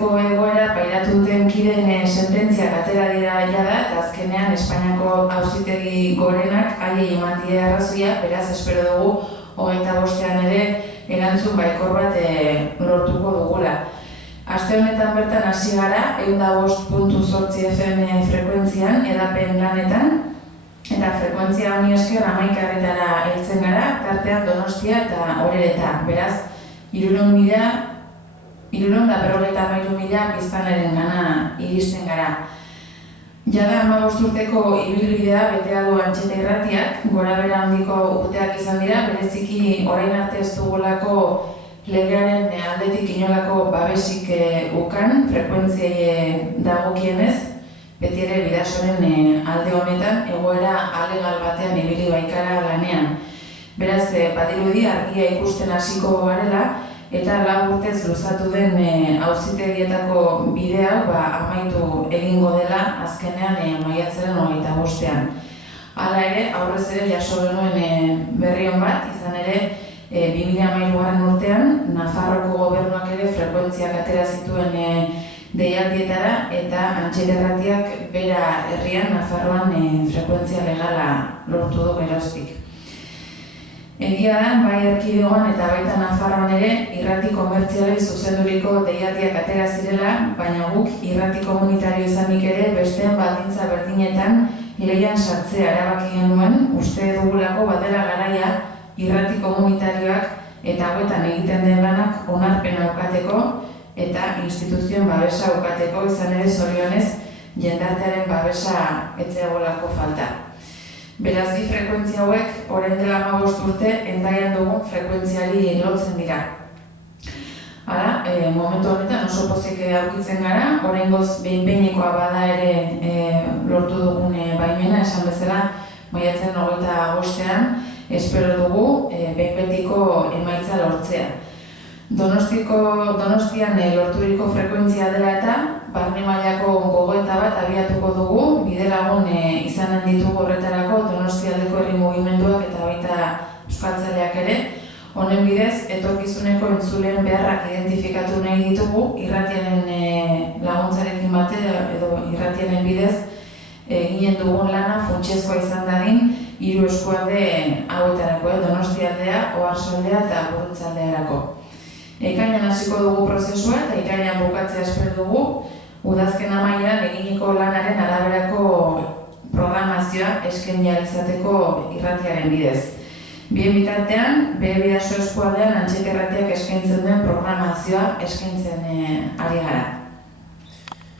antzeko egoera pairatu duten kideen sententziak atera dira jada, eta azkenean Espainiako Auzitegi Gorenak haiei eman die arrazoia, beraz espero dugu 25ean ere erantzun baikor bat lortuko dugula. Aste honetan bertan hasi gara 105.8 FM frekuentzian edapen lanetan, eta frekuentzia honi esker 11-etara heltzen gara, tartean Donostia eta Orereta. Beraz, 353.000 biztanlerengana iristen gara. Jada 15 urteko ibilbidea betea du Antxeta Irratiak, gorabehera handiko urteak izan dira, bereziki orain arte ez dugulako legearen aldetik inolako babesik ukan, frekuentziei dagokienez, beti ere Bidasoren alde honetan egoera alegal batean ibili baikara lanean. Beraz, badirudi argia ikusten hasiko garela, eta 4 urtez luzatu den auzitegietako bide hau amaitu egingo dela azkenean maiatzaren 25ean. Hala ere, aurrez ere jaso genuen berri on bat, izan ere 2013 urtean Nafarroko gobernuak ere frekuentziak atera zituen deialdietara, eta Antxeta Irratiak bera herrian Nafarroan frekuentzia legala lortu du geroztik. Egia da, bai erkidegoan eta baita Nafarroan ere irrati komertzialei zuzenduriko deialdiak atera zirela, baina guk irrati komunitario izanik ere besteen baldintza berdinetan leian sartzea erabaki genuen, uste dugulako badela garaia irrati komunitarioak eta hauetan egiten den lanak onarpena aukateko eta instituzioen babesa aukateko, izan ere zorionez jendartearen babesa ez zegoelako falta. Beraz, bi frekuentzia hauek, orain dela 15 urte, Hendaian dugun frekuentziari lotzen dira. Hala, momentu honetan oso pozik aurkitzen gara, oraingoz behin-behinekoa bada ere lortu dugun baimena, esan bezala, maiatzen 25ean, espero dugu behin-betiko emaitza lortzea. Donostian lorturiko frekuentzia dela eta barne mailako gogoeta bat abiatuko dugu, bidelagun izanen ditugu horretarako Donostialdeko herri mugimenduak eta baita euskaltzaleak ere. Honen bidez, etorkizuneko entzuleen beharrak identifikatu nahi ditugu, irratiaren laguntzarekin batera edo irratiaren bidez eginen dugun lana funtsezkoa izan dadin 3 eskualde hauetarako, Donostialdea, Oarsoaldea eta Gurutzealdearako. Ekainean hasiko dugu prozesua eta ekainean bukatzea espero dugu, udazken amaieran eginiko lanaren araberako programazioa eskaini ahal izateko irratiaren bidez. Bien bitartean, Bidaso eskualdean Antxeta Irratiak eskaintzen duen programazioa eskaintzen ari gara.